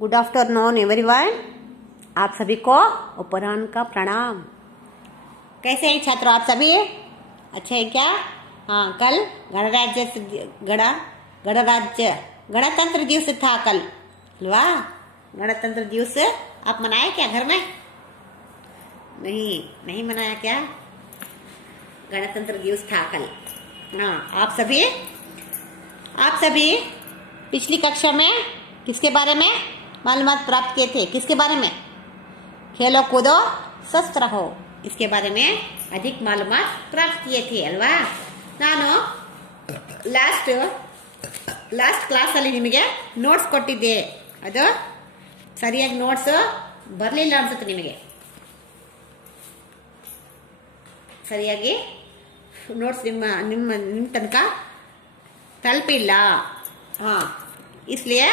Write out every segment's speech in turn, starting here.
Good afternoon everyone. आप सभी को अपराह्न का प्रणाम। कैसे हैं छात्रों आप सभी? अच्छे हैं क्या? हाँ, कल गणतंत्र दिवस था कल। वाह, गणतंत्र दिवस आप मनाए क्या घर में? नहीं मनाया क्या? गणतंत्र दिवस था कल। हाँ, आप सभी पिछली कक्षा में किसके बारे में मालूमात प्राप्त किए थे? किसके बारे में? खेलो कूदो स्वस्थ रहो, इसके बारे में अधिक मालूमात प्राप्त किए थे अल्वा। ನಾನು ಲಾಸ್ಟ್ ಕ್ಲಾಸಲ್ಲಿ ನಿಮಗೆ ನೋಟ್ಸ್ ಕೊಟ್ಟಿದ್ದೆ, ಅದು ಸರಿಯಾಗಿ ನೋಟ್ಸ್ ಬರಲಿಲ್ಲ ಅನ್ಸುತ್ತೆ ನಿಮಗೆ. ಸರಿಯಾಗಿ ನೋಟ್ಸ್ ನಿಮ್ಮ ತನಕ ತಲುಪಿಲ್ಲ. हाँ, इसलिए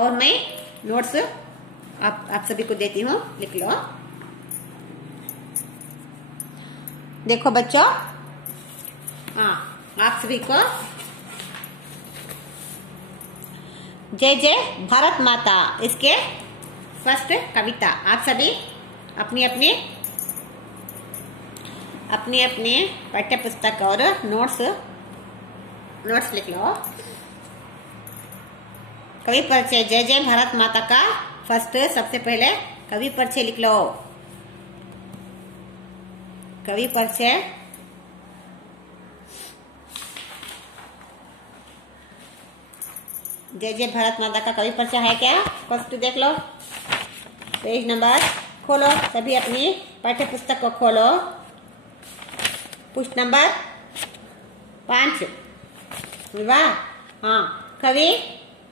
और मैं नोट्स आप सभी को देती हूँ, लिख लो. देखो बच्चों, हाँ, आप सभी को जय जय भारत माता, इसके फर्स्ट कविता आप सभी अपनी अपनी पाठ्य पुस्तक और नोट्स लिख लो. कवि परिचय, जय जय भारत माता का फर्स्ट सबसे पहले कवि परिचय लिख लो. कवि परिचय, जय जय भारत माता का कवि परिचय है क्या? फर्स्ट देख लो, पेज नंबर खोलो, सभी अपनी पाठ्य पुस्तक को खोलो. पृष्ठ नंबर 5. वाह, हाँ, कवि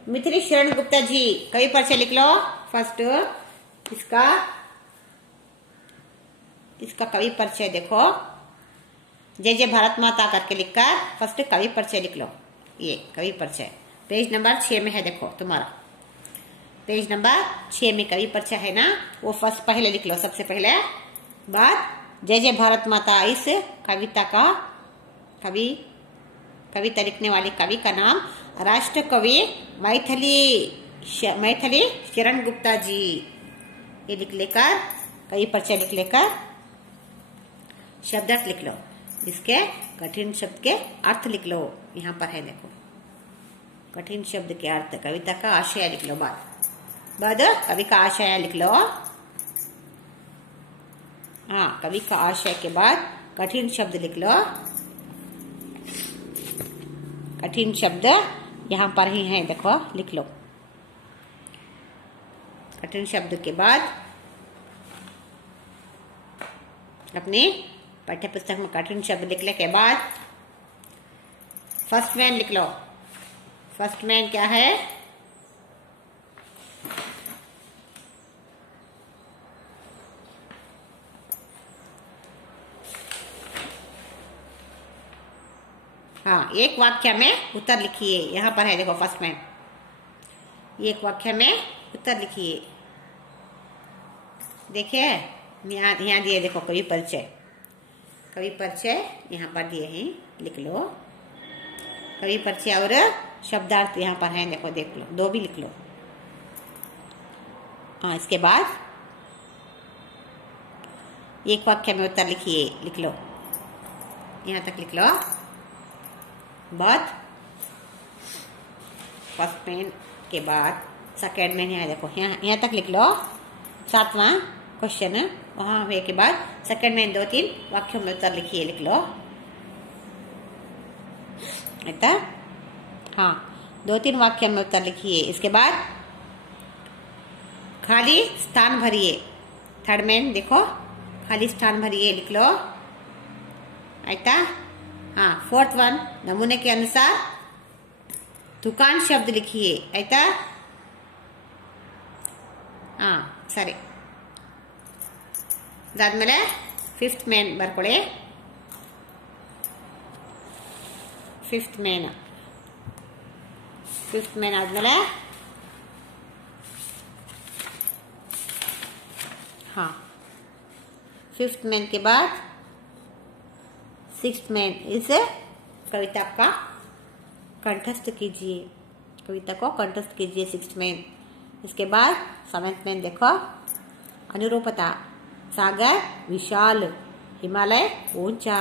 मिथिली शरण गुप्ता जी, कवि परिचय लिख लो. फर्स्ट इसका कवि परिचय देखो, जय जय भारत माता करके लिखकर फर्स्ट कवि परिचय लिख लो. ये कवि परिचय पेज नंबर 6 में है. देखो तुम्हारा पेज नंबर 6 में कवि परिचय है ना, वो फर्स्ट पहले लिख लो. सबसे पहले बात, जय जय भारत माता, इस कविता का कविता लिखने वाले कवि का नाम राष्ट्र कवि मैथिली शरण गुप्ता जी. ये लेकर कवि परिचय लिख लेकर शब्दार्थ लिख लो. इसके कठिन शब्द के अर्थ लिख लो. यहाँ पर है देखो, कठिन शब्द के अर्थ, कविता का आशय लिख लो. बाद कवि का आशय लिख लो. हाँ, कवि का आशय के बाद कठिन शब्द लिख लो. कठिन शब्द यहाँ पर ही है, देखो लिख लो. कठिन शब्द के बाद अपने पाठ्य पुस्तक में कठिन शब्द लिखने के बाद फर्स्ट मैन लिख लो. फर्स्ट मैन क्या है? हाँ, एक वाक्य में उत्तर लिखिए. यहाँ पर है देखो फर्स्ट मैन, एक वाक्य में उत्तर लिखिए. देखिए यहाँ दिए देखो कवि परिचय यहाँ पर दिए हैं, लिख लो. कवि परिचय और शब्दार्थ यहाँ पर है, देखो देख लो, 2 भी लिख लो. हाँ, इसके बाद एक वाक्य में उत्तर लिखिए, लिख लो. यहाँ तक लिख लो. बाद फर्स्ट मैन के बाद सेकेंड मैन है, देखो यहाँ तक लिख लो. 7वां क्वेश्चन वहां हुए के बाद सेकेंड मैन 2-3 वाक्यों में उत्तर लिखिए, लिख लो. ऐसा, हाँ, 2-3 वाक्यों में उत्तर लिखिए. इसके बाद खाली स्थान भरिए. थर्ड मैन देखो, खाली स्थान भरिए, लिख लो. ऐसा, हाँ, फोर्थ वन, नमूने के अनुसार दुकान शब्द लिखिए. ऐसा, हाँ, सरी. ಅದಾದ್ಮೇಲೆ ಫಿಫ್ತ್ ಮೇನ್ ಬರ್ಕೊಳ್ಳಿ. ಫಿಫ್ತ್ ಮೇನ್ ಆದ್ಮೇಲೆ हाँ, फिफ्थ मैन के बाद सिक्स्थ मैन. इस कविता का कंठस्थ कीजिए. सिक्स्थ मैन इसके बाद 7th में देखो अनुरूपता, सागर विशाल, हिमालय ऊंचा,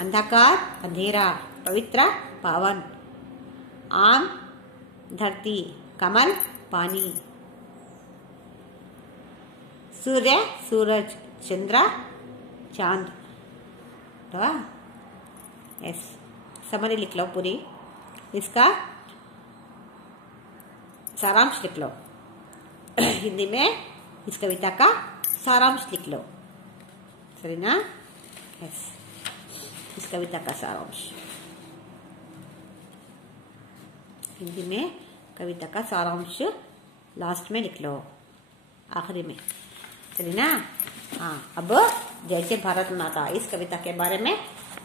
अंधकार अंधेरा, पवित्र पावन, आम धरती, कमल पानी, सूर्य सूरज, चंद्र चांद। यस, समरी लिख लो पूरी, इसका सारांश लिख लो। हिंदी में इस कविता का सारांश लिख लो, सही ना? यस, इस कविता का सारांश हिंदी में कविता का सारांश लास्ट में लिख लो, आखिरी में, सही ना? हाँ, अब जय जय भारत माता इस कविता के बारे में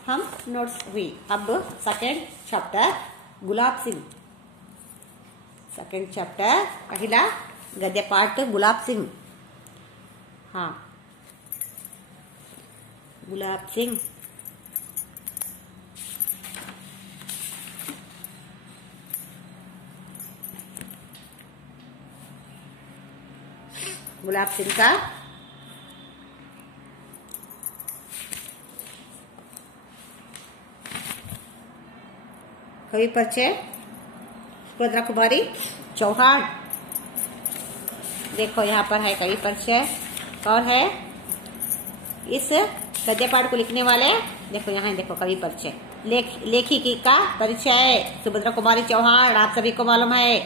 हम नोट्स हुई। अब 2nd chapter Gulab Singh, 2nd chapter पहला गद्य पाठ गुलाब सिंह। हाँ, गुलाब सिंह गुलाब सिंह का कवि परिचय, सुभद्रा कुमारी चौहान। देखो यहाँ पर है कवि परिचय, और है इस गद्य पाठ को लिखने वाले। देखो यहाँ देखो कवि परिचय, लेखिकी का परिचय सुभद्रा कुमारी चौहान, आप सभी को मालूम है,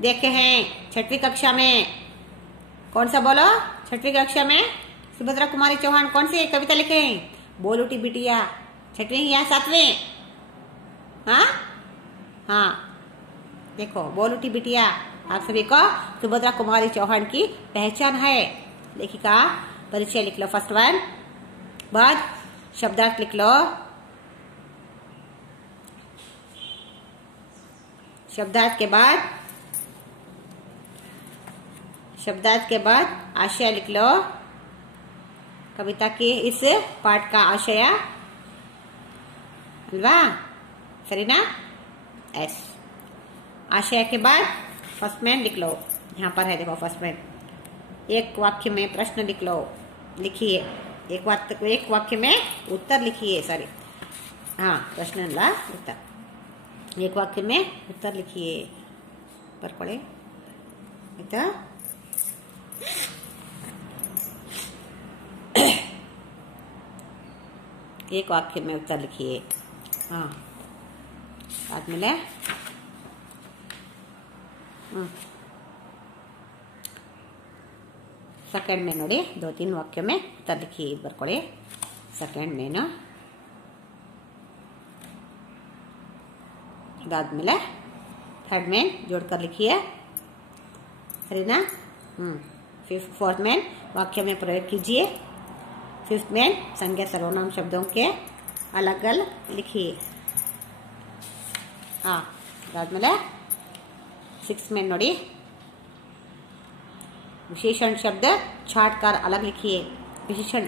देखे हैं 6वीं कक्षा में। कौन सा बोलो? 6वीं कक्षा में सुभद्रा कुमारी चौहान कौन सी कविता लिखे हैं? बोल उठी बिटिया, 6वीं या 7वीं? हाँ हाँ, देखो बोल उठी बिटिया, आप सभी को सुभद्रा कुमारी चौहान की पहचान है। लेखिका परिचय लिख लो फर्स्ट वन, बाद शब्दार्थ लिख लो, शब्दार्थ के बाद आशय लिख लो, कविता की इस पाठ का आशय, अल्वा, सही ना? एस, आशय के बाद फर्स्ट में लिख लो, यहाँ पर है देखो फर्स्ट में, एक वाक्य में प्रश्न लिख लो, लिखिए, एक वाक्य में उत्तर लिखिए, सॉरी, हाँ प्रश्न ला उत्तर, एक वाक्य में उत्तर लिखिए, पर पढ़े एक वाक्य में उत्तर लिखिए। हाँ, आदमेಲೆ सेकंड में ನೋಡಿ 2-3 वाक्य में उत्तर लिखिए, ಬರ್ಕೊಳ್ಳಿ। सेकंड में ना अदाದ್ಮೇಲೆ थर्ड में जोड़कर लिखिए, सही ना? फोर्थ में वाक्य में प्रयोग कीजिए, फिफ्थ में संज्ञा सर्वनाम शब्दों के अलग अलग लिखिए। हाँ, अदाದ್ಮೇಲೆ 6 में ನೋಡಿ विशेषण शब्द छाट कर अलग लिखिए। विशेषण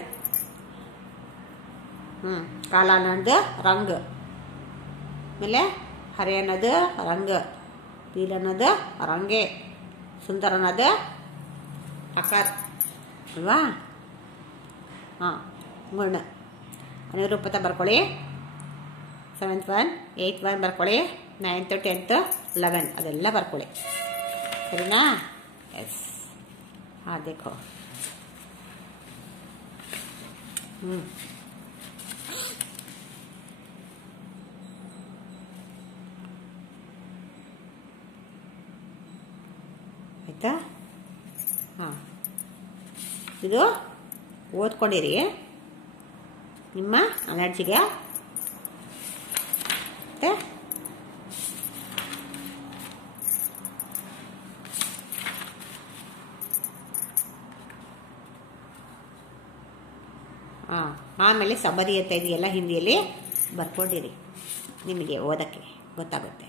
काला ಅನ್ನೋದು रंग, ಆಮೇಲೆ ಹರೆ ಅನ್ನೋದು रंग, ಪೀಲ ಅನ್ನೋದು ರಂಗೆ, ಸುಂದರ ಅನ್ನೋದು ಆಕಾರ ಅಲ್ವಾ? ಹಾಂ, ಗುಣ ಅನುರೂಪತೆ ಬರ್ಕೊಳ್ಳಿ, 7th 1 8th 1 ಬರ್ಕೊಳ್ಳಿ, 9th 10th 11 ಅದೆಲ್ಲ ಬರ್ಕೊಳ್ಳಿ, ಸರಿನಾ? ಎಸ್, हाँ देखो, ಆಯ್ತಾ? ಹಾಂ, ಇದು ಓದ್ಕೊಂಡಿರಿ ನಿಮ್ಮ ಅಲರ್ಜಿಗೆ. ಮತ್ತೆ ಆಮೇಲೆ ಸಮರಿಯತೆ ಇದೆಯಲ್ಲ ಹಿಂದಿಯಲ್ಲಿ ಬರ್ಕೊಂಡಿರಿ, ನಿಮಗೆ ಓದಕ್ಕೆ ಗೊತ್ತಾಗುತ್ತೆ.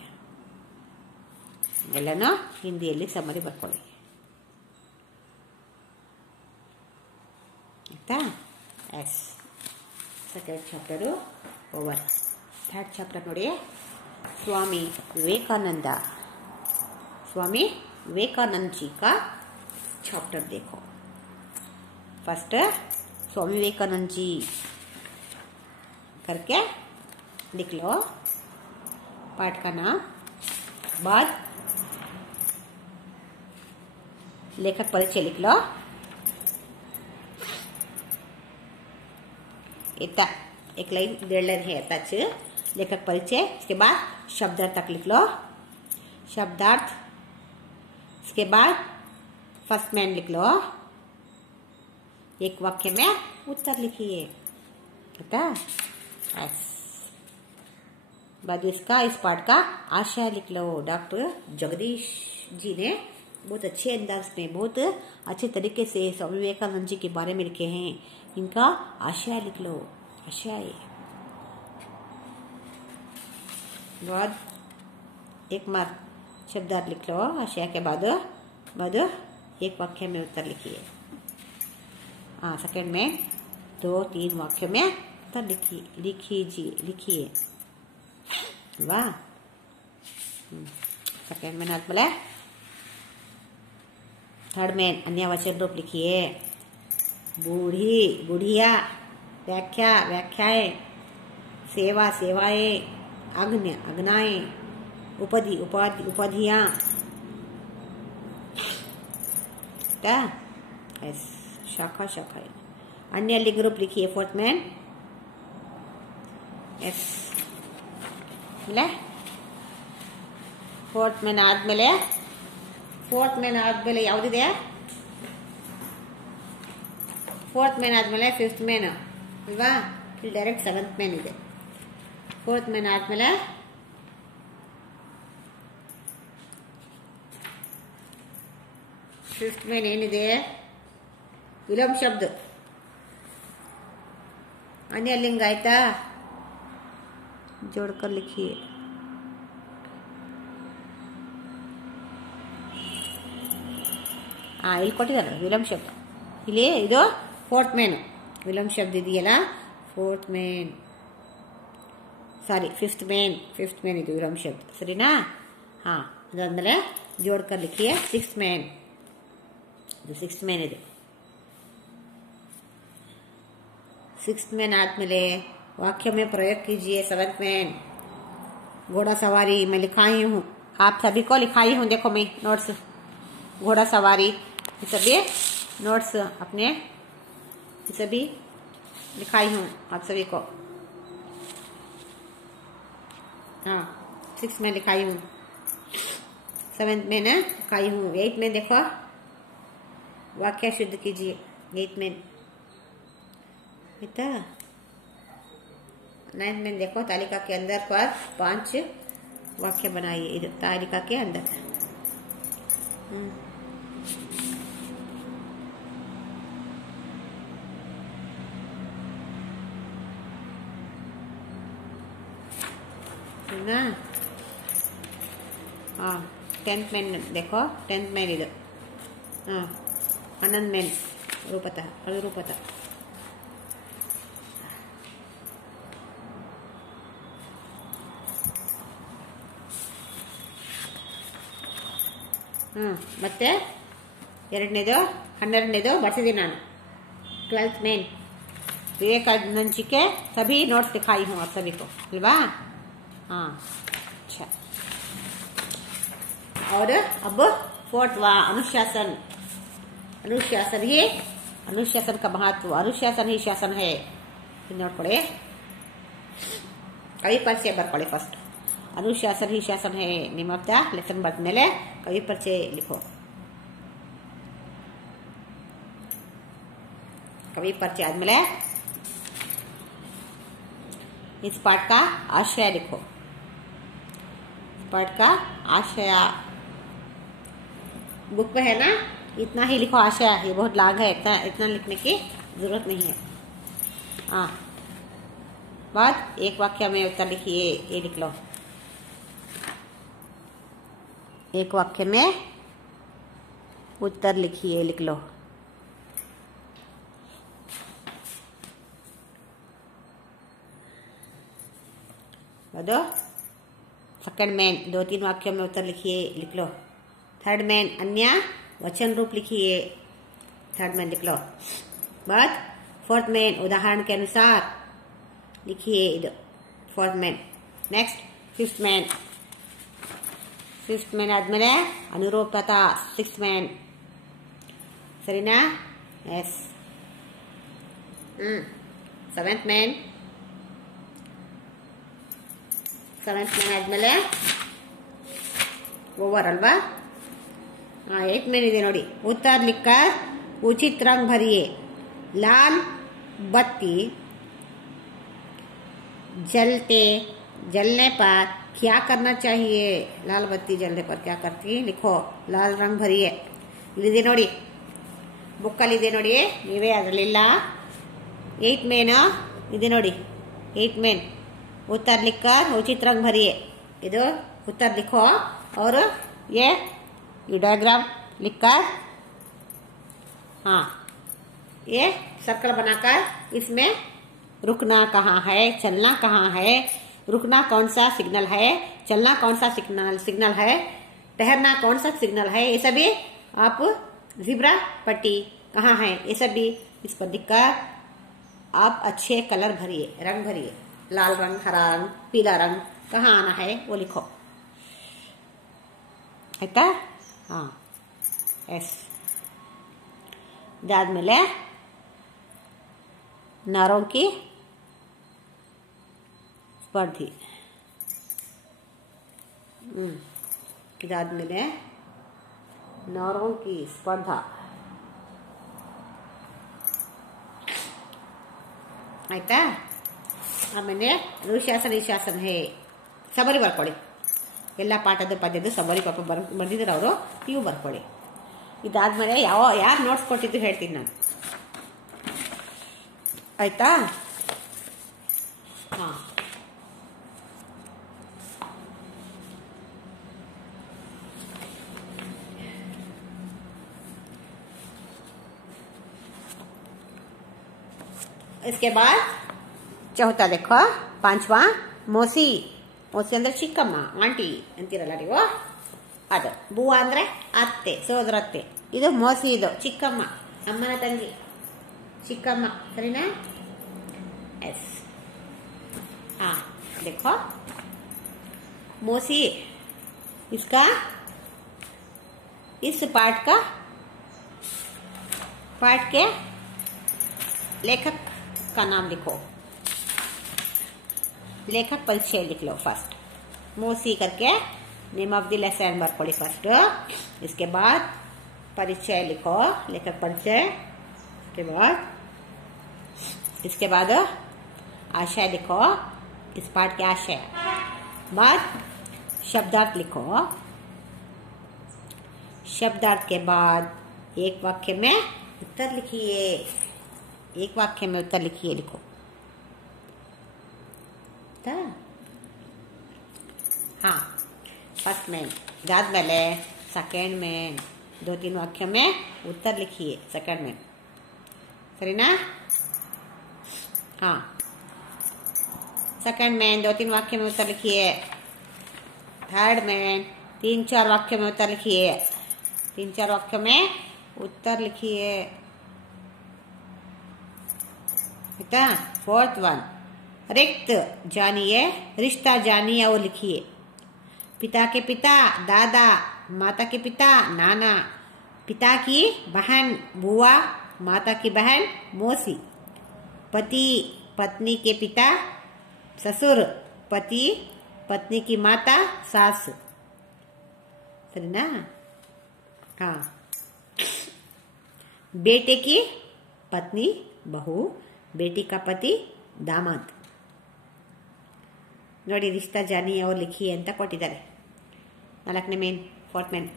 ಎಲ್ಲನೂ ಹಿಂದಿಯಲ್ಲಿ ಸಮರಿ ಬರ್ಕೊಳ್ಳಿ, ಆಯ್ತಾ? Yes, second chapter over. Third chapter ನೋಡಿ, ಸ್ವಾಮಿ ವಿವೇಕಾನಂದ. ಸ್ವಾಮಿ विवेकानंद जी का चैप्टर देखो। फर्स्ट स्वामी विवेकानंद जी करके लिख लो पाठ का नाम। बाद लेखक परिचय लिख लो। इतना एक लाइन 1.5 लाइन है टच लेखक परिचय। इसके बाद शब्दार्थ तक लिख लो। शब्दार्थ इसके बाद फर्स्ट मैन लिख लो। एक वाक्य में उत्तर लिखिए। बाद इसका इस पाठ का आशय लिख लो। डॉक्टर जगदीश जी ने बहुत अच्छे अंदाज में बहुत अच्छे तरीके से स्वामी विवेकानंद जी के बारे में लिखे हैं। इनका आशय लिख लो। आशय बाद एक मार शब्दार्थ लिख लो। आशय के बाद एक वाक्य में उत्तर लिखिए। सेकंड में 2-3 वाक्य में उत्तर लिखिए। वाह। सेकंड में नाथ बोले। थर्ड में अन्यवचन रूप लिखिए। बूढ़ी बुढ़िया, व्याख्या व्याख्याएं, सेवा सेवाएं, अग्नि अग्नाएं, उपाधि उपाधियां। शाखा शाखाएं। अन्य लिंग रूप लिखिए। फोर्थ में फोर्थ में आद्मेಲೆ ಯಾವುದಿದೆ? ಫೋರ್ತ್ ಮೇನ್ ಆದ್ಮೇಲೆ ಫಿಫ್ತ್ ಮೇನ್ ಅಲ್ವಾ? ಇಲ್ಲಿ ಡೈರೆಕ್ಟ್ 7th ಮೇನ್ ಇದೆ। ಫೋರ್ತ್ ಮೇನ್ ಆದ್ಮೇಲೆ ಫಿಫ್ತ್ ಮೇನ್ ಏನಿದೆ? ವಿಲೋಮ ಶಬ್ದ। अन्य लिंग आयता जोड़कर लिखिए। ಇಲ್ಲಿ ಕೊಟ್ಟಿದ್ದಾರೆ ವಿಲೋಮ ಶಬ್ದ। ಇಲ್ಲಿ ಇದು ಫೋರ್ತ್ ಮೇನ್ ವಿಲೋಮ ಶಬ್ದ ಇದೆಯಲ್ಲ, ಫೋರ್ತ್ ಮೇನ್ ಸಾರಿ ಫಿಫ್ತ್ ಮೇನ್ ಇದು ವಿಲೋಮ ಶಬ್ದ, ಸರಿನಾ? ಅದಾದ್ಮೇಲೆ जोड़कर लिखिए सिक्स्थ ಮೇನ್। ಇದು ಸಿಕ್ಸ್ತ್ ಮೇನ್ ಇದೆ। सिक्स्थ मैन आदमेले वाक्य में प्रयोग कीजिए। 7th मैन घोड़ा सवारी मैं लिखाई हूँ, आप सभी को लिखाई हूँ। देखो मैं नोट्स घोड़ा सवारी सभी नोट्स अपने सभी लिखाई हूँ आप सभी को। 6th में लिखाई हूँ, 7th में ना लिखाई हूँ। 8th में देखो वाक्य शुद्ध कीजिए। 8th में 9th में देखो तालिका के अंदर पर 5 वाक्य बनाइए। इधर तालिका के अंदर ना। 10th में देखो 10th में इधर 11th में रूपता अविरूपता। ಮತ್ತೆ ಎರಡನೇದು 12ನೇದು ಬರ್ಸಿದ್ದೀನಿ ನಾನು। 12th ಮೇನ್ विवेकानंद जी के सभी नोट्स दिखाई हूँ आप सभी को, अल्वा? अच्छा। और अब 4th अनुशासन। अनुशासन का महत्व। अनुशासन ही शासन है। नोಡ್ಕೊಳ್ಳಿ। कवि परिचय ಬರ್ಕೊಳ್ಳಿ फर्स्ट। अनुशासन ही शासन है। निम्मर्थ लेसन बदमेले कवि परिचय लिखो। कवि परिचय आदमेले इस पाठ का आशय लिखो। पाठ का आशय बुक में है ना, इतना ही लिखो आशय। ये बहुत लाग है, इतना लिखने की जरूरत नहीं है। बाद एक वाक्य में उत्तर लिखिए। ये लिख लो। एक वाक्य में उत्तर लिखिए, लिख लो। सेकंड में 2-3 वाक्यों में उत्तर लिखिए, लिख लो। थर्ड मैन अन्य वचन रूप लिखिए, थर्ड मैन लिख लो। बट फोर्थ मैन उदाहरण के अनुसार लिखिए इधर fourth main. Next fifth main, fifth main आद्मेಲೆ ಅನುರೂಪತಾ ಸಿಕ್ಸ್ತ್ मैन ಸರಿನಾ? Yes. Seventh main, seventh main ಆದ್ಮೇಲೆ ಓವರ್ ಅಲ್ವಾ? ಏಟ್ मैन ಇದೆ ನೋಡಿ। उत्तर लिखकर उचित रंग भरिए। लाल बत्ती जलने पर क्या करना चाहिए? लाल बत्ती जलने पर क्या करती? लिखो, लाल रंग भरिए। इಲ್ಲಿದೆ ನೋಡಿ, ಬುಕ್ಕಲ್ಲಿ ಇದೆ ನೋಡಿ, ನೀವೇ ಅದರಲ್ಲಿಲ್ಲ। ಏಟ್ ಮೇನ್ ಇದೆ ನೋಡಿ, ಏಟ್ ಮೇನ್। उत्तर लिखकर उचित रंग भरिए। ಇದು उत्तर लिखो और ये डायग्राम लिखकर, हाँ, ये सर्कल बनाकर इसमें रुकना कहाँ है, चलना कहाँ है, रुकना कौन सा सिग्नल है, चलना कौन सा सिग्नल है, ठहरना कौन सा सिग्नल है, ये सभी आप ज़िब्रा पट्टी कहाँ है ये सभी इस पर दिखकर आप अच्छे कलर भरिए, रंग भरिए। लाल रंग, हरा रंग, पीला रंग कहाँ आना है वो लिखो, आಯ್ತಾ? हाँ, एस। ಇದಾದ್ಮೇಲೆ नारों की ಸ್ಪರ್ಧಿ, ಇದಾದ್ಮೇಲೆ नारों की स्पर्धा, ಆಯ್ತಾ? ಆಮೇಲೆ ಅನುಶಾಸನ ನಿಶಾಸನ ಹೇ ಸಬರಿ ಬರ್ಕೊಳ್ಳಿ, ಎಲ್ಲ ಪಾಠದ ಪದ್ಯದ್ದು ಸಬರಿ ಪಾಪ ಬರ್ದಿದ್ರು ಅವರು, ನೀವು ಬರ್ಕೊಳ್ಳಿ। ಇದಾದ್ಮೇಲೆ ಯಾರು ನೋಟ್ಸ್ ಕೊಟ್ಟಿದ್ದು ಹೇಳ್ತೀನಿ ನಾನು, ಆಯ್ತಾ? ಹಾ, इसके बाद चौथा देखो, पांचवा ಮೋಸಿ। ಮೋಸಿ ಅಂದ್ರೆ ಚಿಕ್ಕಮ್ಮ, ಆಂಟಿ ಅಂತಿರಲ್ಲ ನೀವು, ಅದು ಬುವ ಅಂದ್ರೆ ಅತ್ತೆ, ಸೋದರತ್ತೆ, ಇದು ಮೋಸಿ, ಇದು ಚಿಕ್ಕಮ್ಮ, ಅಮ್ಮನ ತಂಗಿ ಚಿಕ್ಕಮ್ಮ, ಸರಿನಾ? ಎಸ್। हाँ देखो, मौसी इसका इस पाठ के लेखक का नाम लिखो, लेखक परिचय लिख लो फर्स्ट, मौसी करके नेम ऑफ द लेसन ಬರ್ಕೊಳ್ಳಿ फर्स्ट। इसके बाद परिचय लिखो, लेखक परिचय, इसके बाद आशय लिखो, इस पाठ के आशय, बाद शब्दार्थ लिखो, शब्दार्थ के बाद एक वाक्य में उत्तर लिखिए, एक वाक्य में उत्तर लिखिए, लिखो। हाँ, फर्स्ट में ಇದಾದ್ಮೇಲೆ सेकंड में 2-3 वाक्य में उत्तर लिखिए, सेकंड में, सरीना? हाँ, सेकंड में 2-3 वाक्य में उत्तर लिखिए, थर्ड में 3-4 वाक्य में उत्तर लिखिए, 3-4 वाक्य में उत्तर लिखिए, बेटा। फोर्थ वन, रिक्त जानिए, रिश्ता जानिए और लिखिए। पिता के पिता दादा, माता के पिता नाना, पिता की बहन बुआ, माता की बहन मौसी, पति पत्नी के पिता ससुर, पति पत्नी की माता सास, सही ना? हाँ, बेटे की पत्नी बहू, बेटी का पति दामाद। ನೋಡಿ, ರಿಶ್ತಾ ಜಾನಿ ಅವ್ರು ಲಿಖಿ ಅಂತ ಕೊಟ್ಟಿದ್ದಾರೆ, 4ನೇ ಮೇನ್, ಫೋರ್ತ್ ಮೇನ್,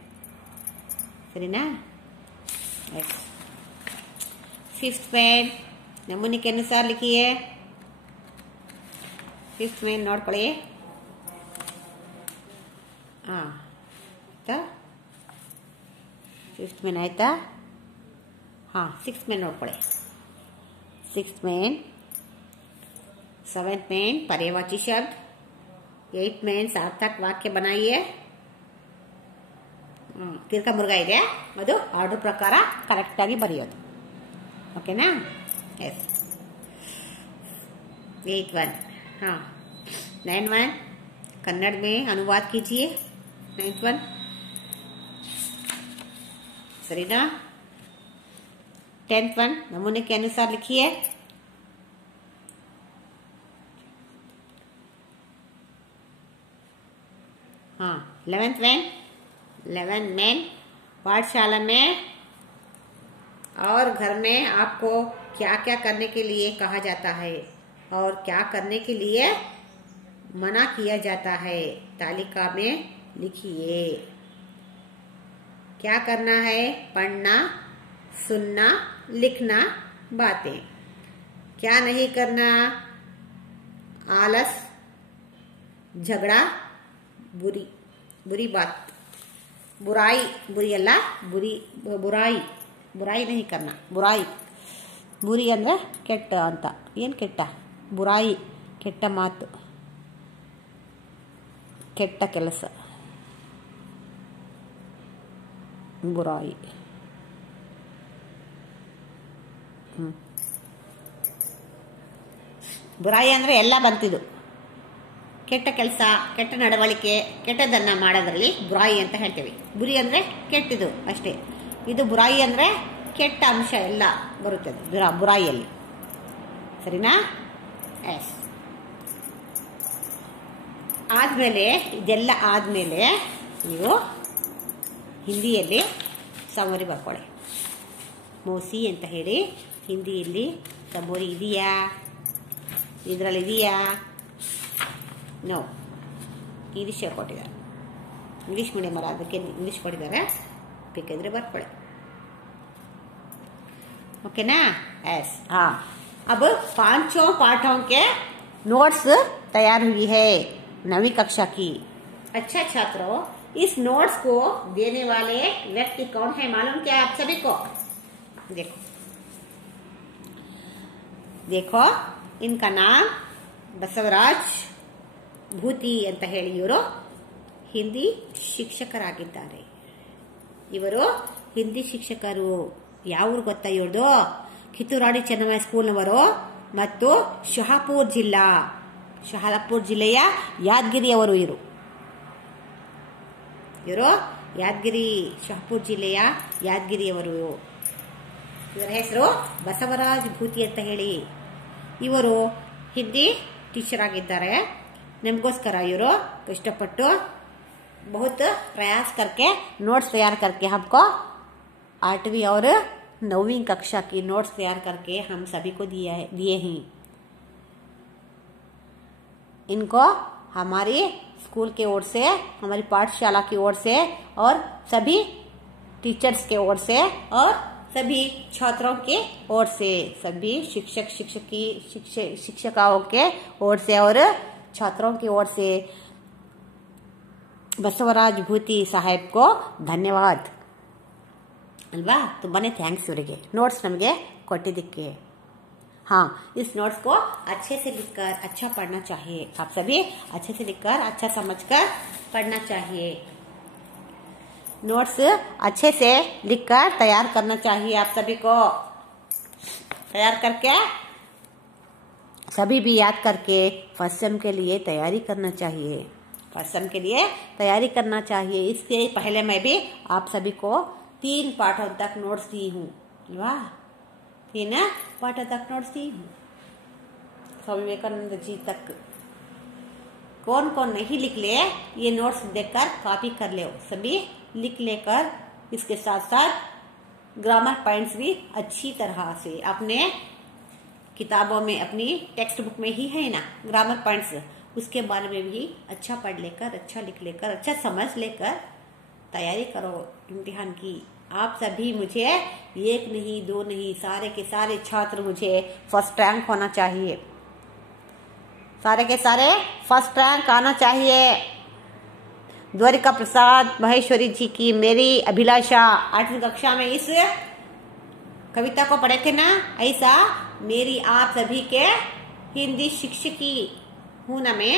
ಸರಿನಾ? ಎಸ್। ಫಿಫ್ತ್ ಮೇನ್ नमूने के अनुसार लिखिए, फिफ्थ में ನೋಡ್ಕೊಳ್ಳಿ। हाँ, ಆಯ್ತಾ? ಫಿಫ್ತ್ ಮೇನ್ ಆಯ್ತಾ? हाँ, सिक्स्थ में ನೋಡ್ಕೊಳ್ಳಿ। सिक्स्थ में, सेवेंथ में पर्यायवाची शब्द, 8th में सार्थक वाक्य बनाइए, ತೀರ್ಕ ಮುರುಗ ಇದೆ ಅದು ಆರ್ಡರ್ ಪ್ರಕಾರ ಕರೆಕ್ಟ್ ಆಗಿ ಬರೆಯೋದು. ओकेना? यस. 8-1. हाँ 9-1 कन्नड़ में अनुवाद कीजिए. 9-1 सही ना? 10th 1 नमूने के अनुसार लिखिए. हाँ 11th 11 में पाठशाला में और घर में आपको क्या क्या करने के लिए कहा जाता है और क्या करने के लिए मना किया जाता है तालिका में लिखिए. क्या करना है? पढ़ना, सुनना, लिखना, बातें. क्या नहीं करना? आलस, झगड़ा, बुरी बात, बुराई, बुरी अल्लाह बुरी बुराई बुराई नहीं करना. बुराई बुरी ಅಂದ್ರೆ ಕೆಟ್ಟ ಅಂತ. ಏನು ಕೆಟ್ಟ? ಬುರಾಯಿ ಕೆಟ್ಟ ಮಾತು, ಕೆಟ್ಟ ಕೆಲಸ, ಬುರಾಯಿ. ಬುರಾಯಿ ಅಂದ್ರೆ ಎಲ್ಲ ಬಂತಿದ್ದು. ಕೆಟ್ಟ ಕೆಲಸ, ಕೆಟ್ಟ ನಡವಳಿಕೆ, ಕೆಟ್ಟದನ್ನ ಮಾಡೋದ್ರಲ್ಲಿ ಬುರಾಯಿ ಅಂತ ಹೇಳ್ತೀವಿ. ಬುರಿ ಅಂದ್ರೆ ಕೆಟ್ಟಿದು ಅಷ್ಟೇ. ಇದು ಬುರಾಯಿ ಅಂದ್ರೆ ಕೆಟ್ಟ ಅಂಶ ಎಲ್ಲ ಬರುತ್ತದೆ ಬುರಾಯಿಯಲ್ಲಿ. ಸರಿನಾ? ಎಸ್. ಆದ್ಮೇಲೆ ಇದೆಲ್ಲ ಆದ್ಮೇಲೆ ನೀವು ಹಿಂದಿಯಲ್ಲಿ ಸಮೋರಿ ಬರ್ಕೊಳ್ಳಿ. ಮೋಸಿ ಅಂತ ಹೇಳಿ ಹಿಂದಿಯಲ್ಲಿ ಸಮೋರಿ ಇದೆಯಾ, ಇದರಲ್ಲಿ ಇದೆಯಾ? ನೋ. ಇಂಗ್ಲೀಷ್ ಕೊಟ್ಟಿದ್ದಾರೆ. इंग्लिश मीडियम अला ಅದಕ್ಕೆ इंग्लिश ಕೊಟ್ಟಿದ್ದಾರೆ, ಬೇಕಿದ್ರೆ ಬರ್ಕೊಳ್ಳಿ. ओके ना? एस. हाँ अब 5 पाठों के नोट्स तैयार हुई है 9वीं कक्षा की. अच्छा छात्रों, इस नोट्स को देने वाले व्यक्ति कौन है मालूम क्या आप सभी को? देखो देखो इनका नाम बसवराज भूति ಅಂತ ಹೇಳಿ ಇವರು ಹಿಂದಿ ಶಿಕ್ಷಕರಾಗಿದ್ದಾರೆ. ಇವರು ಹಿಂದಿ ಶಿಕ್ಷಕರು. ಯಾವ ಊರು ಗೊತ್ತಾ ಇವ್ರದು? ಕಿತ್ತೂರಾಣಿ ಚೆನ್ನಮ್ಮ ಸ್ಕೂಲ್ನವರು ಮತ್ತು ಶಹಾಪುರ ಜಿಲ್ಲೆಯ ಯಾದಗಿರಿಯವರು. ಇವರು ಯಾದಗಿರಿ, ಶಹಾಪುರ ಜಿಲ್ಲೆಯ ಯಾದಗಿರಿಯವರು. ಇವರ ಹೆಸರು ಬಸವರಾಜ್ ಭೂತಿ ಅಂತ ಹೇಳಿ. ಇವರು ಹಿಂದಿ ಟೀಚರ್ ಆಗಿದ್ದಾರೆ. ನಿಮಗೋಸ್ಕರ ಇವರು ಕಷ್ಟಪಟ್ಟು बहुत प्रयास करके नोट्स तैयार करके हमको 8वीं और 9वीं कक्षा की नोट्स तैयार करके हम सभी को दिए हैं. इनको हमारी स्कूल के ओर से, हमारी पाठशाला की ओर से और सभी टीचर्स के ओर से और सभी छात्रों के ओर से, सभी शिक्षिकाओं के ओर से और छात्रों की ओर से बसवराज भूति साहेब को धन्यवाद अल्वा. ತುಂಬಾನೇ ಥ್ಯಾಂಕ್ಸ್ ಇವರಿಗೆ ನೋಟ್ಸ್ ನಮಗೆ ಕೊಟ್ಟಿದ್ದಕ್ಕೆ. हाँ इस नोट्स को अच्छे से लिखकर अच्छा पढ़ना चाहिए. आप सभी अच्छे से लिखकर अच्छा समझकर पढ़ना चाहिए. नोट्स अच्छे से लिखकर तैयार करना चाहिए. आप सभी को तैयार करके सभी भी याद करके फर्स्ट सेम के लिए तैयारी करना चाहिए. फर्स्ट सेम के लिए तैयारी करना चाहिए. इससे पहले मैं भी आप सभी को 3 पाठों तक नोट्स दी हूँ. वाह, 3 पाठों तक नोट्स दी हूँ. स्वामी विवेकानंद जी तक. कौन कौन नहीं लिख ले ये नोट्स देखकर कॉपी कर ले. सभी लिख लेकर इसके साथ साथ ग्रामर पॉइंट्स भी अच्छी तरह से अपने किताबों में, अपनी टेक्स्ट बुक में ही है ना ग्रामर पॉइंट्स, उसके बारे में भी अच्छा पढ़ लेकर, अच्छा लिख लेकर, अच्छा समझ लेकर तैयारी करो इम्तिहान की. आप सभी मुझे 1 नहीं 2 नहीं, सारे के सारे छात्र मुझे फर्स्ट रैंक होना चाहिए. सारे के सारे फर्स्ट रैंक आना चाहिए. द्वारिका प्रसाद महेश्वरी जी की मेरी अभिलाषा. 8वीं कक्षा में इस कविता को पढ़े थे ना, ऐसा मेरी आप सभी के हिंदी शिक्षकी हूं ना मैं.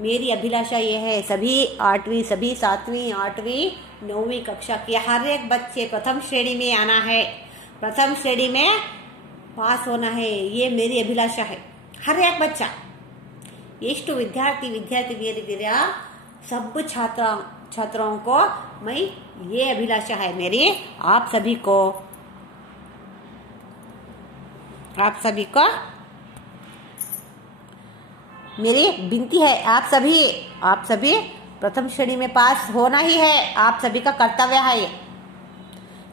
मेरी अभिलाषा ये है सभी 8वीं, सभी 7वीं, 8वीं, 9वीं कक्षा की हर एक बच्चे प्रथम श्रेणी में आना है, प्रथम श्रेणी में पास होना है, ये मेरी अभिलाषा है। हर एक बच्चा ಎಷ್ಟು विद्यार्थियों सब छात्रों को मैं ये अभिलाषा है मेरी, आप सभी को मेरी विनती है, आप सभी प्रथम श्रेणी में पास होना ही है, आप सभी का कर्तव्य है ये।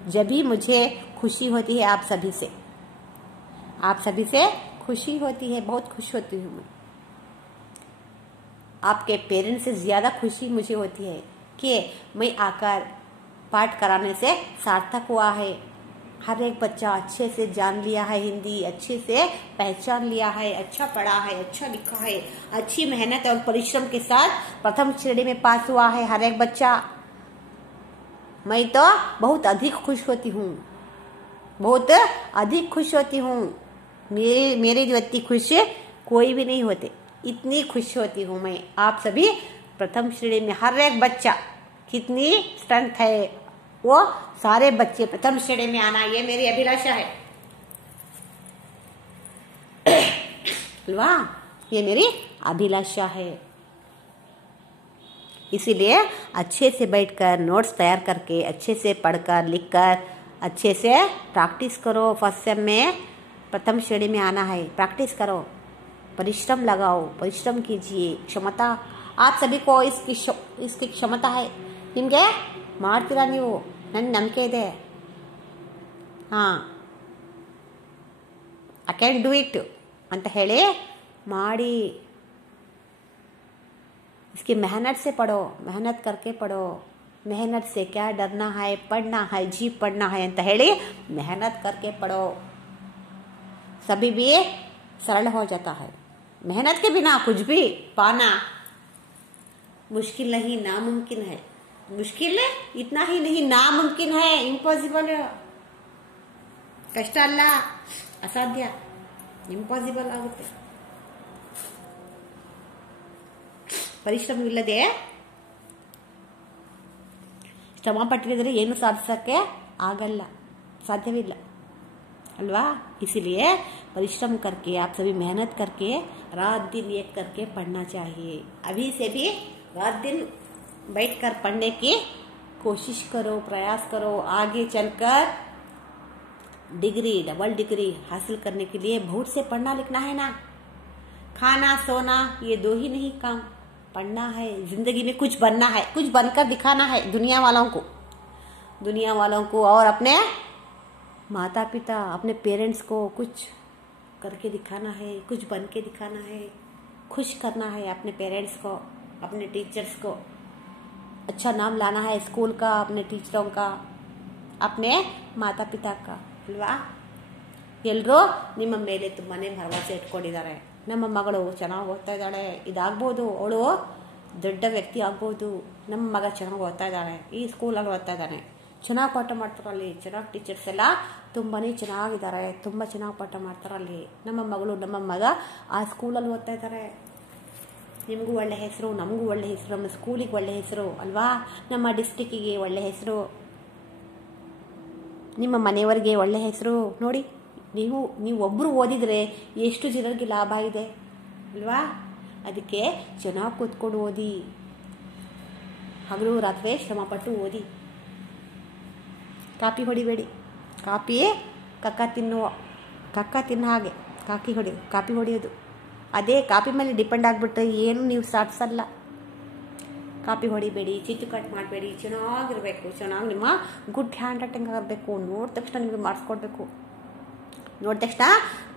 जब भी मुझे खुशी होती है आप सभी से खुशी होती है, बहुत खुश होती हूँ मैं। आपके पेरेंट्स से ज्यादा खुशी मुझे होती है कि मैं आकर पाठ कराने से सार्थक हुआ है। हर एक बच्चा अच्छे से जान लिया है हिंदी, अच्छे से पहचान लिया है, अच्छा पढ़ा है, अच्छा लिखा है, अच्छी मेहनत और परिश्रम के साथ प्रथम श्रेणी में पास हुआ है हर एक बच्चा। मैं तो बहुत अधिक खुश होती हूँ, मेरे जो इतनी खुश कोई भी नहीं होते, इतनी खुश होती हूँ मैं। आप सभी प्रथम श्रेणी में हर एक बच्चा, कितनी स्ट्रेंथ है, वो सारे बच्चे प्रथम श्रेणी में आना, ये मेरी अभिलाषा है। वाह, ये मेरी अभिलाषा है। इसीलिए अच्छे से बैठकर नोट्स तैयार करके, अच्छे से पढ़कर लिखकर अच्छे से प्रैक्टिस करो। फर्स्ट सेम में प्रथम श्रेणी में आना है, प्रैक्टिस करो, परिश्रम लगाओ, परिश्रम कीजिए। क्षमता आप सभी को इसकी क्षमता है, ನಿಮಗೆ ಮಾಡ್ತೀರಾ ನೀವು, ನನ್ನ ನಂಬಿಕೆ ಇದೆ। ಐ ಕ್ಯಾನ್ ಡೂ ಇಟ್ ಅಂತ ಹೇಳಿ ಮಾಡಿ। इसकी मेहनत से पढ़ो, मेहनत करके पढ़ो, मेहनत से क्या डरना है, पढ़ना है, जी पढ़ना है ಅಂತ ಹೇಳಿ मेहनत करके पढ़ो, सभी भी सरल हो जाता है। मेहनत के बिना कुछ भी पाना मुश्किल नहीं, नामुमकिन है। मुश्किल इतना ही नहीं, नामुमकिन है, इंपॉसिबल है। कष्ट अಲ್ಲ, असाध्य, ಇಂಪಾಸಿಬಲ್ ಆಗುತ್ತೆ। ಪರಿಶ್ರಮವಿಲ್ಲದೆ ಶ್ರಮ ಪಟ್ಟಿದ್ರೆ ಏನು ಸಾಧಿಸಕ್ಕೆ ಆಗಲ್ಲ, ಸಾಧ್ಯವಿಲ್ಲ अल्वा। इसीलिए परिश्रम करके, आप सभी मेहनत करके, रात दिन एक करके पढ़ना चाहिए। अभी से भी रात दिन बैठकर पढ़ने की कोशिश करो, प्रयास करो। आगे चलकर डिग्री, डबल डिग्री हासिल करने के लिए बहुत से पढ़ना लिखना है ना। खाना सोना ये दो ही नहीं काम, पढ़ना है। जिंदगी में कुछ बनना है, कुछ बनकर दिखाना है दुनिया वालों को और अपने माता पिता, अपने पेरेंट्स को कुछ करके दिखाना है, कुछ बन के दिखाना है, खुश करना है अपने पेरेंट्स को, अपने टीचर्स को। अच्छा नाम लाना है स्कूल का, अपने टीचरों का, अपने माता पिता का अल्वा। ಎಲ್ಲರೂ ನಿಮ್ಮ ಮೇಲೆ ತುಂಬಾನೇ ಭರವಸೆ ಇಟ್ಕೊಂಡಿದ್ದಾರೆ। ನಮ್ಮ ಮಗಳು ಚೆನ್ನಾಗಿ ಓದ್ತಾ ಇದ್ದಾಳೆ, ಇದಾಗ್ಬೋದು, ಅವಳು ದೊಡ್ಡ ವ್ಯಕ್ತಿ ಆಗ್ಬೋದು, ನಮ್ಮ ಮಗ ಚೆನ್ನಾಗಿ ಓದ್ತಾ ಇದ್ದಾನೆ, ಈ ಸ್ಕೂಲಲ್ಲಿ ಓದ್ತಾ ಇದ್ದಾನೆ, ಚೆನ್ನಾಗಿ ಪಾಠ ಮಾಡ್ತಾರಲ್ಲಿ, ಚೆನ್ನಾಗಿ ಟೀಚರ್ಸ್ ಎಲ್ಲ ತುಂಬಾನೇ ಚೆನ್ನಾಗಿದ್ದಾರೆ, ತುಂಬ ಚೆನ್ನಾಗಿ ಪಾಠ ಮಾಡ್ತಾರಲ್ಲಿ, ನಮ್ಮ ಮಗಳು ನಮ್ಮ ಮಗ ಆ ಸ್ಕೂಲಲ್ಲಿ ಓದ್ತಾ ಇದ್ದಾರೆ, ನಿಮಗೂ ಒಳ್ಳೆ ಹೆಸರು, ನಮಗೂ ಒಳ್ಳೆ ಹೆಸರು, ನಮ್ಮ ಸ್ಕೂಲಿಗೆ ಒಳ್ಳೆ ಹೆಸರು ಅಲ್ವಾ, ನಮ್ಮ ಡಿಸ್ಟಿಕ್ಕಿಗೆ ಒಳ್ಳೆ ಹೆಸರು, ನಿಮ್ಮ ಮನೆಯವರಿಗೆ ಒಳ್ಳೆ ಹೆಸರು ನೋಡಿ। ನೀವು ಒಬ್ಬರು ಓದಿದರೆ ಎಷ್ಟು ಜನರಿಗೆ ಲಾಭ ಇದೆ ಅಲ್ವಾ। ಅದಕ್ಕೆ ಚೆನ್ನಾಗಿ ಕೂತ್ಕೊಂಡು ಓದಿ, ಹಗಲು ರಾತ್ರಿ ಶ್ರಮಪಟ್ಟು ಓದಿ, ಕಾಪಿ ಹೊಡಿಬೇಡಿ। ಕಾಪಿ ಕಕ್ಕ ತಿನ್ನೋ ಹಾಗೆ ಕಾಪಿ ಹೊಡೆಯೋದು, ಅದೇ ಕಾಪಿ ಮೇಲೆ ಡಿಪೆಂಡ್ ಆಗಿಬಿಟ್ರೆ ಏನು ನೀವು ಸಾಧಿಸಲ್ಲ। ಕಾಪಿ ಹೊಡಿಬೇಡಿ, ಚಿತ್ತು ಕಟ್ ಮಾಡಬೇಡಿ, ಚೆನ್ನಾಗಿರಬೇಕು, ಚೆನ್ನಾಗಿ ನಿಮ್ಮ ಗುಡ್ ಹ್ಯಾಂಡ್ ರೈಟಿಂಗ್ ಆಗಬೇಕು, ನೋಡಿದ ತಕ್ಷಣ ನಿಮಗೆ ಮಾರ್ಕ್ಸ್ ಕೊಡಬೇಕು, ನೋಡಿದ ತಕ್ಷಣ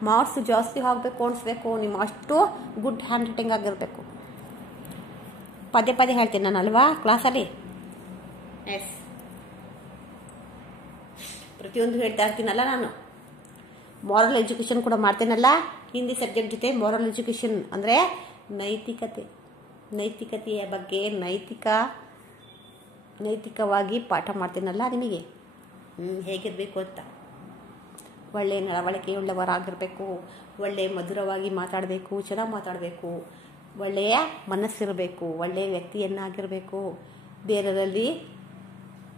ಮಾರ್ಕ್ಸ್ ಜಾಸ್ತಿ ಆಗಬೇಕು ಅನಿಸ್ಬೇಕು, ನಿಮ್ಮ ಅಷ್ಟು ಗುಡ್ ಹ್ಯಾಂಡ್ ರೈಟಿಂಗ್ ಆಗಿರಬೇಕು। ಪದೇ ಪದೇ ಹೇಳ್ತೀನಿ ನಾನು ಅಲ್ವಾ ಕ್ಲಾಸಲ್ಲಿ, ಎಸ್ ಪ್ರತಿಯೊಂದು ಹೇಳ್ತಾ ಇರ್ತೀನಲ್ಲ ನಾನು। ಮಾರಲ್ ಎಜುಕೇಷನ್ ಕೂಡ ಮಾಡ್ತೇನಲ್ಲ ಹಿಂದಿ ಸಬ್ಜೆಕ್ಟ್ ಜೊತೆ। ಮಾರಲ್ ಎಜುಕೇಷನ್ ಅಂದರೆ ನೈತಿಕತೆಯ ಬಗ್ಗೆ ನೈತಿಕವಾಗಿ ಪಾಠ ಮಾಡ್ತೇನಲ್ಲ ನಿಮಗೆ, ಹೇಗಿರಬೇಕು ಅಂತ। ಒಳ್ಳೆಯ ನಡವಳಿಕೆಯುಳ್ಳವರಾಗಿರಬೇಕು, ಒಳ್ಳೆಯ ಮಧುರವಾಗಿ ಮಾತಾಡಬೇಕು, ಚೆನ್ನಾಗಿ ಮಾತಾಡಬೇಕು, ಒಳ್ಳೆಯ ಮನಸ್ಸಿರಬೇಕು, ಒಳ್ಳೆಯ ವ್ಯಕ್ತಿಯನ್ನಾಗಿರಬೇಕು, ಬೇರೆಯವರಲ್ಲಿ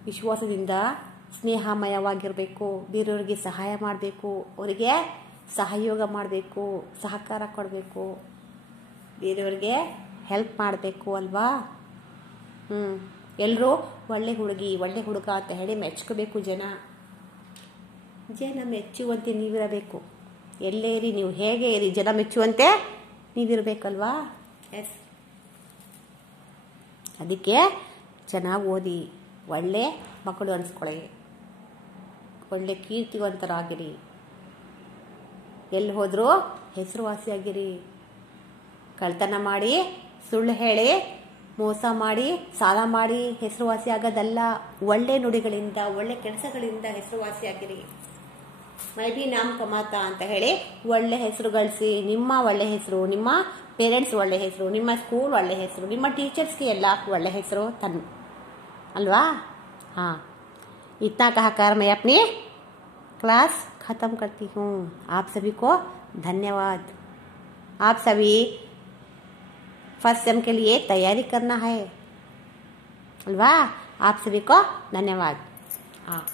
ವಿಶ್ವಾಸದಿಂದ ಸ್ನೇಹಮಯವಾಗಿರಬೇಕು, ಬೇರೆಯವರಿಗೆ ಸಹಾಯ ಮಾಡಬೇಕು, ಅವರಿಗೆ ಸಹಯೋಗ ಮಾಡಬೇಕು, ಸಹಕಾರ ಕೊಡಬೇಕು, ಬೇರೆಯವ್ರಿಗೆ ಹೆಲ್ಪ್ ಮಾಡಬೇಕು ಅಲ್ವಾ. ಎಲ್ಲರೂ ಒಳ್ಳೆ ಹುಡುಗಿ ಒಳ್ಳೆ ಹುಡುಗ ಅಂತ ಹೇಳಿ ಮೆಚ್ಕೋಬೇಕು. ಜನ ಮೆಚ್ಚುವಂತೆ ನೀವಿರಬೇಕು. ಎಲ್ಲೇ ಇರಿ, ನೀವು ಹೇಗೆ ಇರಿ, ಜನ ಮೆಚ್ಚುವಂತೆ ನೀವಿರಬೇಕಲ್ವಾ. ಎಸ್, ಅದಕ್ಕೆ ಚೆನ್ನಾಗಿ ಓದಿ, ಒಳ್ಳೆ ಮಕ್ಕಳು ಅನಿಸ್ಕೊಳ್ಳಿ, ಒಳ್ಳೆ ಕೀರ್ತಿವಂತರಾಗಿರಿ, ಎಲ್ಲಿ ಹೋದರೂ ಹೆಸರುವಾಸಿಯಾಗಿರಿ. ಕಳ್ತನ ಮಾಡಿ, ಸುಳ್ಳು ಹೇಳಿ, ಮೋಸ ಮಾಡಿ, ಸಾಲ ಮಾಡಿ ಹೆಸರುವಾಸಿ ಆಗೋದಲ್ಲ. ಒಳ್ಳೆ ನುಡಿಗಳಿಂದ, ಒಳ್ಳೆ ಕೆಲಸಗಳಿಂದ ಹೆಸರುವಾಸಿಯಾಗಿರಿ. ಮೈ ಬಿ ನಾಮ್ ಕಮಾತ ಅಂತ ಹೇಳಿ ಒಳ್ಳೆ ಹೆಸರು ಗಳಿಸಿ, ನಿಮ್ಮ ಒಳ್ಳೆ ಹೆಸರು, ನಿಮ್ಮ ಪೇರೆಂಟ್ಸ್ ಒಳ್ಳೆ ಹೆಸರು, ನಿಮ್ಮ ಸ್ಕೂಲ್ ಒಳ್ಳೆ ಹೆಸರು, ನಿಮ್ಮ टीचर्स ಎಲ್ಲ ಒಳ್ಳೆ ಹೆಸರು ತನ್ನ अल्वा. हाँ, इतना कहकर मैं अपनी क्लास ख़त्म करती हूँ. आप सभी को धन्यवाद. आप सभी फर्स्ट सेम के लिए तैयारी करना है अल्वा. आप सभी को धन्यवाद. हाँ.